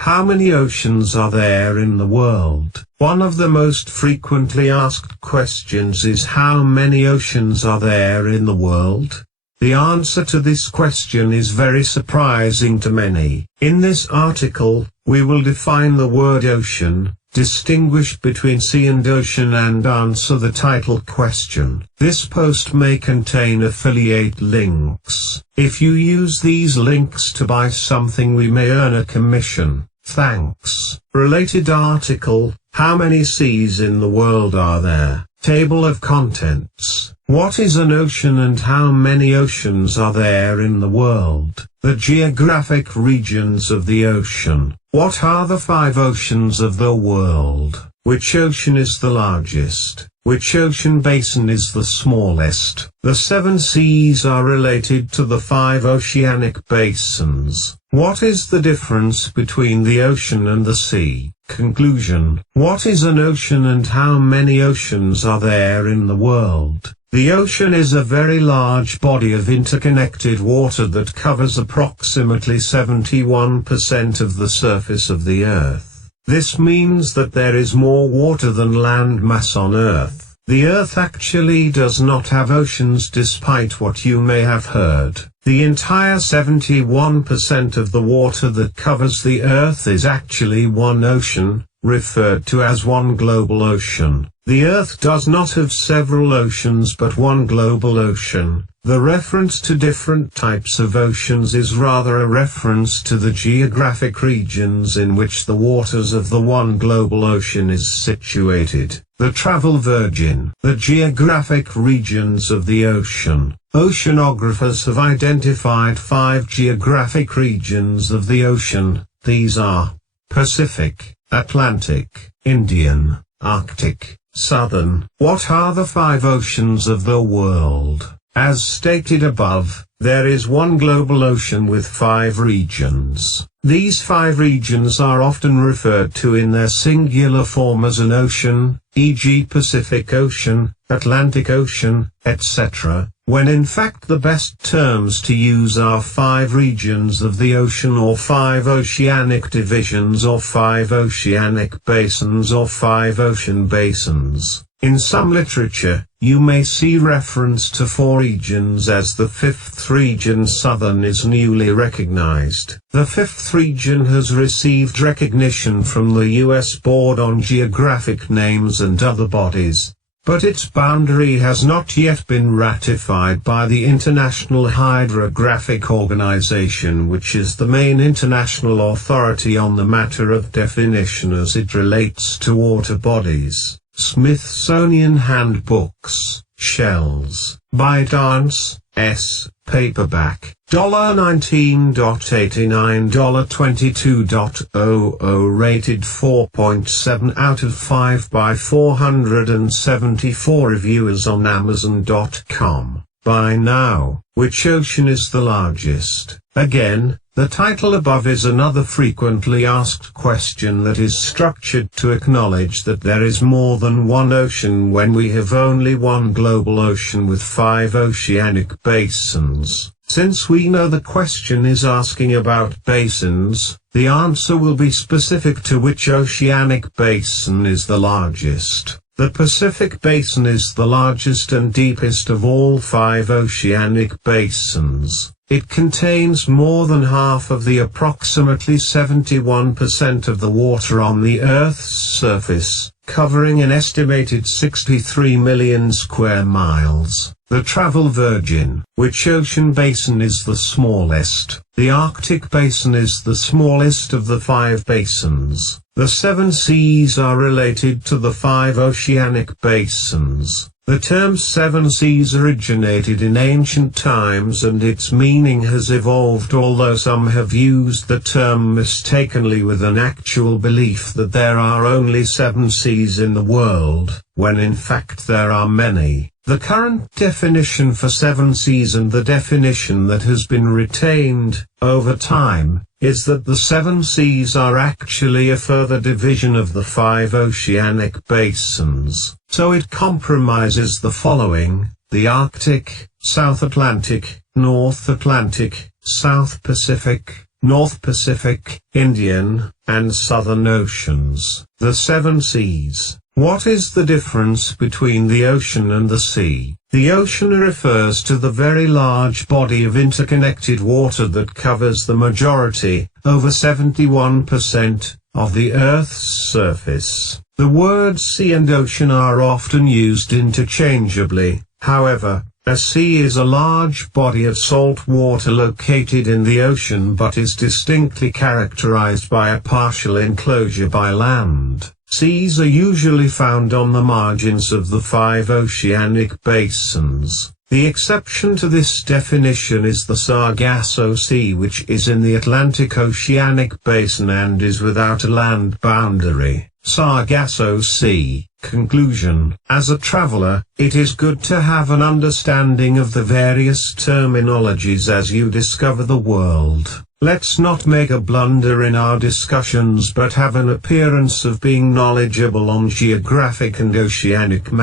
How many oceans are there in the world? One of the most frequently asked questions is how many oceans are there in the world? The answer to this question is very surprising to many. In this article, we will define the word ocean, distinguish between sea and ocean, and answer the title question. This post may contain affiliate links. If you use these links to buy something, we may earn a commission. Thanks. Related article: how many seas in the world are there? Table of contents. What is an ocean and how many oceans are there in the world? The geographic regions of the ocean. What are the 5 oceans of the world? Which ocean is the largest? Which ocean basin is the smallest? The 7 seas are related to the 5 oceanic basins. What is the difference between the ocean and the sea? Conclusion. What is an ocean and how many oceans are there in the world? The ocean is a very large body of interconnected water that covers approximately 71% of the surface of the Earth. This means that there is more water than land mass on Earth. The Earth actually does not have oceans, despite what you may have heard. The entire 71% of the water that covers the Earth is actually one ocean, referred to as one global ocean. The Earth does not have several oceans but one global ocean. The reference to different types of oceans is rather a reference to the geographic regions in which the waters of the one global ocean is situated. The travel virgin. The geographic regions of the ocean. Oceanographers have identified 5 geographic regions of the ocean. These are Pacific, Atlantic, Indian, Arctic, Southern. What are the 5 oceans of the world? As stated above, there is one global ocean with 5 regions. These 5 regions are often referred to in their singular form as an ocean, e.g. Pacific Ocean, Atlantic Ocean, etc., when in fact the best terms to use are 5 regions of the ocean, or 5 oceanic divisions, or 5 oceanic basins, or 5 ocean basins. In some literature, you may see reference to 4 regions, as the 5th region, Southern, is newly recognized. The 5th region has received recognition from the U.S. Board on Geographic Names and other bodies, but its boundary has not yet been ratified by the International Hydrographic Organization, which is the main international authority on the matter of definition as it relates to water bodies. Smithsonian Handbooks, Shells, by Dance, S. Paperback, $19.89, $22.00, rated 4.7 out of 5 by 474 reviewers on Amazon.com. By now, which ocean is the largest? Again, the title above is another frequently asked question that is structured to acknowledge that there is more than one ocean when we have only one global ocean with 5 oceanic basins. Since we know the question is asking about basins, the answer will be specific to which oceanic basin is the largest. The Pacific Basin is the largest and deepest of all 5 oceanic basins. It contains more than half of the approximately 71% of the water on the Earth's surface, covering an estimated 63 million square miles. The travel virgin. Which ocean basin is the smallest? The Arctic Basin is the smallest of the 5 basins. The 7 seas are related to the 5 oceanic basins. The term 7 seas originated in ancient times and its meaning has evolved, although some have used the term mistakenly with an actual belief that there are only 7 seas in the world, when in fact there are many. The current definition for 7 seas and the definition that has been retained, over time, is that the 7 seas are actually a further division of the 5 oceanic basins. So it comprises the following: the Arctic, South Atlantic, North Atlantic, South Pacific, North Pacific, Indian, and Southern Oceans. The 7 seas. What is the difference between the ocean and the sea? The ocean refers to the very large body of interconnected water that covers the majority, over 71%, of the Earth's surface. The words sea and ocean are often used interchangeably. However, a sea is a large body of salt water located in the ocean but is distinctly characterized by a partial enclosure by land. Seas are usually found on the margins of the 5 oceanic basins. The exception to this definition is the Sargasso Sea, which is in the Atlantic Oceanic Basin and is without a land boundary. Sargasso Sea. Conclusion. As a traveler, it is good to have an understanding of the various terminologies as you discover the world. Let's not make a blunder in our discussions but have an appearance of being knowledgeable on geographic and oceanic matters.